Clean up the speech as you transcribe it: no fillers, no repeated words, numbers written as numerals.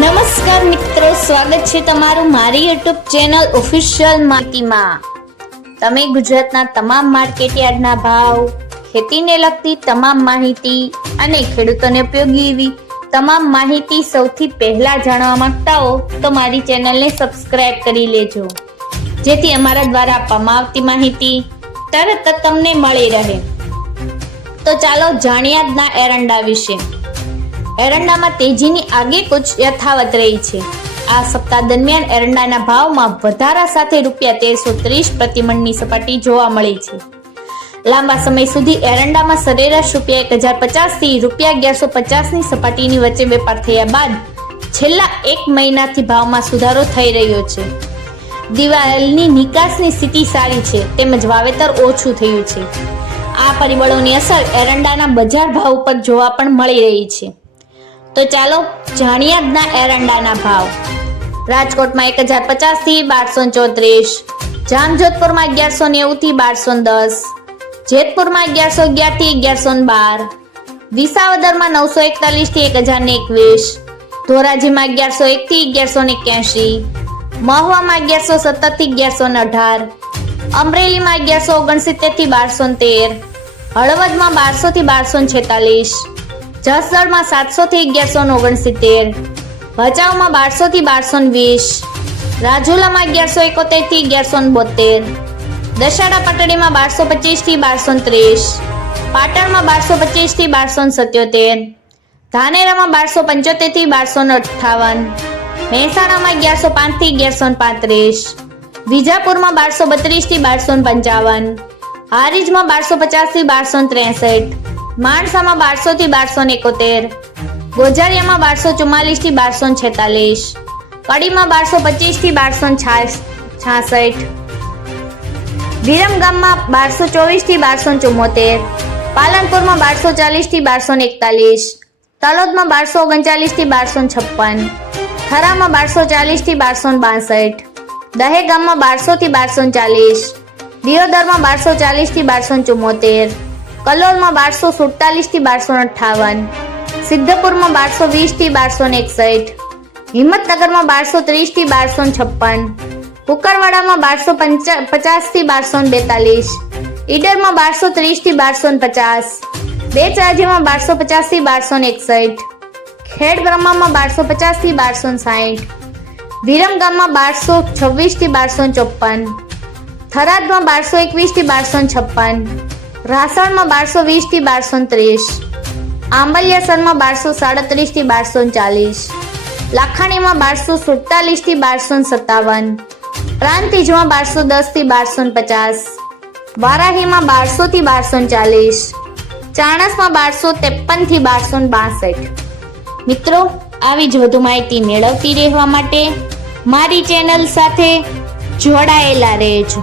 નમસ્કાર મિત્રો, સ્વાગત છે તમારું મારી યુટ્યુબ ચેનલ ઓફિશિયલ માહિતીમાં। તમે ગુજરાતના તમામ માર્કેટયાર્ડના ભાવ, ખેતીને લગતી તમામ માહિતી અને ખેડૂતોને ઉપયોગી એવી તમામ માહિતી સૌથી પહેલા જાણવા માંગતા હો તો મારી ચેનલને સબસ્ક્રાઇબ કરી લેજો, જેથી અમારા દ્વારા આપવામાં આવતી માહિતી તરત જ તમને મળી રહે। તો ચાલો જાણીએ આજના એરંડા વિશે। એરંડામાં તેજીની આગેકૂચ યથાવત રહી છે। આ સપ્તાહ દરમિયાન એરંડાના ભાવમાં વધારા સાથે ₹1330 પ્રતિ મણની સપાટી જોવા મળી છે। લાંબા સમય સુધી એરંડામાં સરેરાશ ₹1050 થી ₹1150ની સપાટીની વચ્ચે વેપાર થયા બાદ છેલ્લા એક મહિનાથી ભાવમાં સુધારો થઈ રહ્યો છે। દિવાળીની નિકાસની સ્થિતિ સારી છે, તેમજ વાવેતર ઓછું થયું છે। આ પરિબળોની અસર એરંડાના બજાર ભાવ પર જોવા પણ મળી રહી છે। તો ચાલો જાણીએ આજના એરંડાના ભાવ। રાજકોટમાં 1050 થી 1234, જામજોધપુરમાં 1190 થી 1210, જેતપુરમાં 1111 થી 1112, વિસાવદરમાં 941 થી 1021, ધોરાજીમાં 1101 થી 1181, મહુવામાં 1117 થી 1118, અમરેલીમાં 1169 થી 1213, હળવદમાં 1200 થી 1246, જસદણમાં 700 થી 1169, ભચાઉમાં 1200 થી 1220, રાજુલામાં 1171 થી 1172, દશાડા પાટડીમાં 1225 થી 1230, પાટણમાં 1225 થી 1277, ધાનેરામાં 1275 થી 1258, મહેસાણામાં 1105 થી 1135, વિજાપુરમાં 1232 થી 1255, હારીજમાં 1250 થી 1263, માણસામાં 1200 થી 1271, ગોઝારિયામાં 1244 થી 1246, કડીમાં 1225 થી 1266, વિરમગામમાં 1224 થી 1274, પાલનપુરમાં 1240 થી 1241, તલોદમાં 1239 થી 1256, થરામાં 1240 થી 1262, દહેગામમાં 1200 થી 1240, દિયોદરમાં 1240 થી 1274, કલોલમાં 1247 થી 1258, સિદ્ધપુરમાં 1220 થી 1261, હિંમતનગરમાં 1230 થી 1256, કુકરવાડામાં 1250 થી 1242, ઈડરમાં 1230 થી 1250, બેચરાજીમાં 1250 થી 1261, ખેડબ્રહ્મામાં 1250 થી 1260, વિરમગામમાં 1226 થી 1254, થરાદમાં 1221 થી 1256, રાસણમાં 1220 થી 1230, આંબલિયાસરમાં 1237 થી 1240, લાખાણીમાં 1247 થી 1257, પ્રાંતિજમાં 1210 થી 1250, વારાહીમાં 1200 થી 1240, ચાણસમાં 1253 થી 1262। મિત્રો, આવી જ વધુ માહિતી મેળવતી રહેવા માટે મારી ચેનલ સાથે જોડાયેલા રહેજો।